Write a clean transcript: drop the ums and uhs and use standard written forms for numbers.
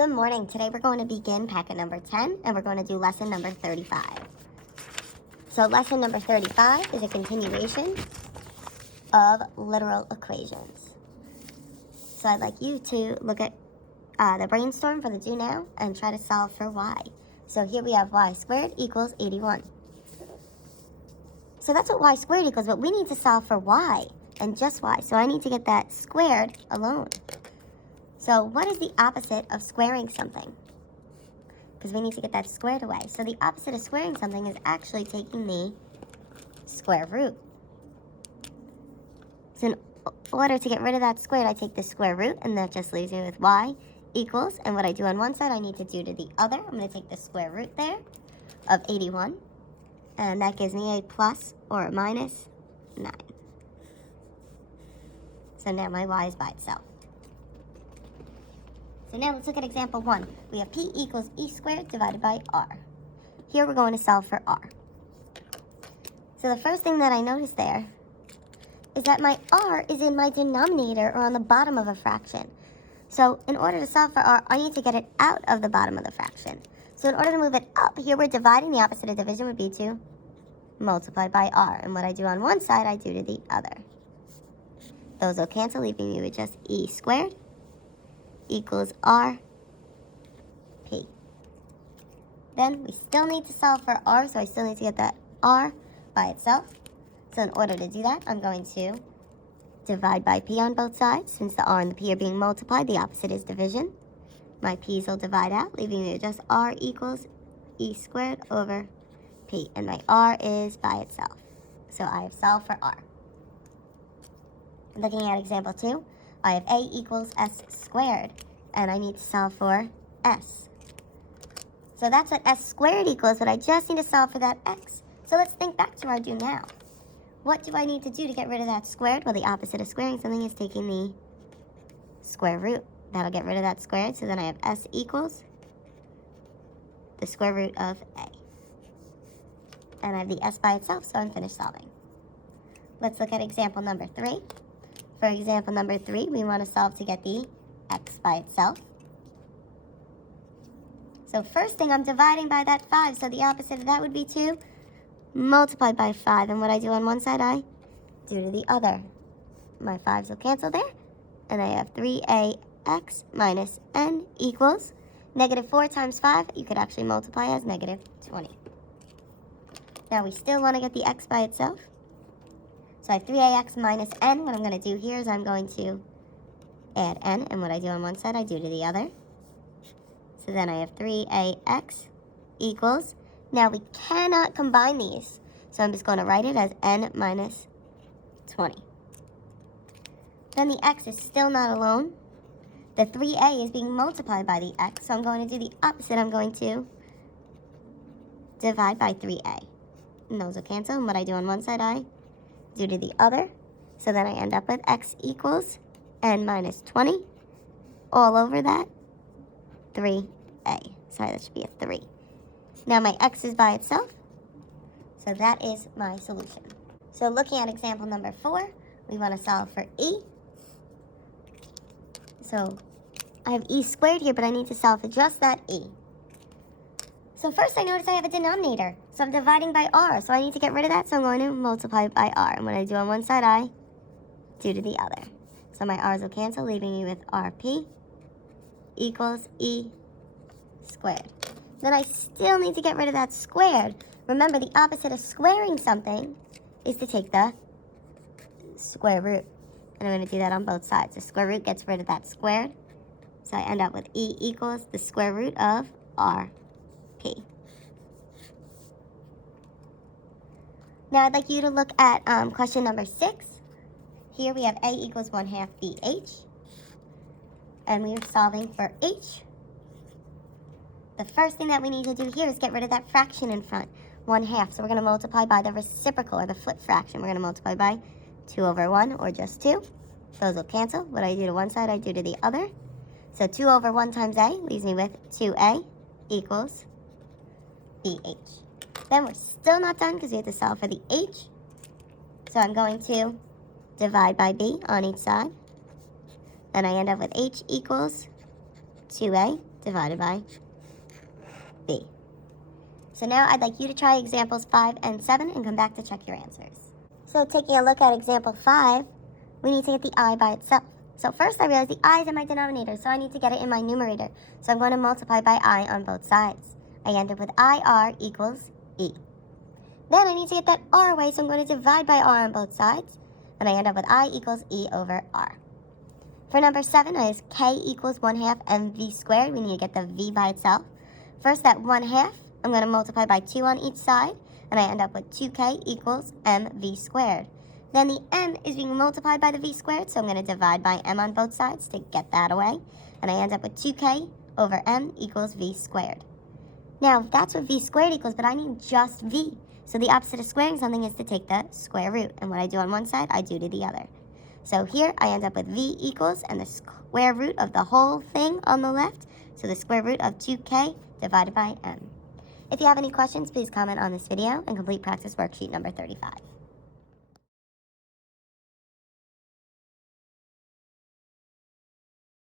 Good morning. Today we're going to begin packet number 10 and we're going to do lesson number 35. So lesson number 35 is a continuation of literal equations. So I'd like you to look at the brainstorm for the do now and try to solve for y. So here we have y squared equals 81. So that's what y squared equals, but we need to solve for y and just y. So I need to get that squared alone. So what is the opposite of squaring something? Because we need to get that squared away. So the opposite of squaring something is actually taking the square root. So in order to get rid of that squared, I take the square root, and that just leaves me with y equals, and what I do on one side, I need to do to the other. I'm going to take the square root there of 81, and that gives me a plus or a minus 9. So now my y is by itself. So now let's look at example 1. We have p equals e squared divided by r. Here we're going to solve for r. So the first thing that I notice there is that my r is in my denominator or on the bottom of a fraction. So in order to solve for r, I need to get it out of the bottom of the fraction. So in order to move it up, here we're dividing. The opposite of division would be to multiply by r. And what I do on one side, I do to the other. Those will cancel, leaving me with just e squared equals r p. Then we still need to solve for r, so I still need to get that r by itself. So in order to do that, I'm going to divide by p on both sides. Since the r and the p are being multiplied, the opposite is division. My p's will divide out, leaving me with just r equals e squared over p. And my r is by itself. So I have solved for r. Looking at example 2, I have a equals s squared, and I need to solve for s. So that's what s squared equals, but I just need to solve for that x. So let's think back to our do now. What do I need to do to get rid of that squared? Well, the opposite of squaring something is taking the square root. That'll get rid of that squared, so then I have s equals the square root of a. And I have the s by itself, so I'm finished solving. Let's look at example number 3. For example number 3, we want to solve to get the x by itself. So first thing, I'm dividing by that 5, so the opposite of that would be to multiply by 5. And what I do on one side, I do to the other. My 5s will cancel there, and I have 3ax minus n equals negative 4 times 5. You could actually multiply as negative 20. Now we still want to get the x by itself. So I have 3ax minus n. What I'm going to do here is I'm going to add n, and what I do on one side, I do to the other. So then I have 3ax equals, now we cannot combine these, so I'm just going to write it as n minus 20. Then the x is still not alone. The 3a is being multiplied by the x, so I'm going to do the opposite. I'm going to divide by 3a. And those will cancel, and what I do on one side, I do to the other. So then I end up with x equals n minus 20. All over that, 3a. Sorry, that should be a 3. Now my x is by itself, so that is my solution. So looking at example number 4, we want to solve for e. So I have e squared here, but I need to solve for just that e. So first I notice I have a denominator, so I'm dividing by r, so I need to get rid of that, so I'm going to multiply by r. And what I do on one side, I do to the other. So my r's will cancel, leaving me with rp equals e squared. Then I still need to get rid of that squared. Remember, the opposite of squaring something is to take the square root. And I'm going to do that on both sides. The square root gets rid of that squared. So I end up with e equals the square root of rp. Now I'd like you to look at question number 6. Here we have a equals 1/2 bh. And we're solving for h. The first thing that we need to do here is get rid of that fraction in front, 1/2. So we're going to multiply by the reciprocal, or the flip fraction. We're going to multiply by 2 over 1, or just 2. Those will cancel. What I do to one side, I do to the other. So 2 over 1 times a leaves me with 2a equals bh. Then we're still not done because we have to solve for the h. So I'm going to divide by b on each side. Then I end up with h equals 2a divided by b. So now I'd like you to try examples 5 and 7 and come back to check your answers. So taking a look at example 5, we need to get the I by itself. So first I realize the I is in my denominator, so I need to get it in my numerator. So I'm going to multiply by I on both sides. I end up with IR equals E. Then I need to get that R away, so I'm going to divide by R on both sides. And I end up with I equals E over R. For number 7, I have K equals 1/2 mv squared. We need to get the V by itself. First, that 1/2, I'm going to multiply by 2 on each side. And I end up with 2K equals mv squared. Then the m is being multiplied by the v squared, so I'm going to divide by m on both sides to get that away. And I end up with 2k over m equals v squared. Now, that's what v squared equals, but I need just v. So the opposite of squaring something is to take the square root. And what I do on one side, I do to the other. So here, I end up with v equals, and the square root of the whole thing on the left. So the square root of 2k divided by m. If you have any questions, please comment on this video and complete practice worksheet number 35.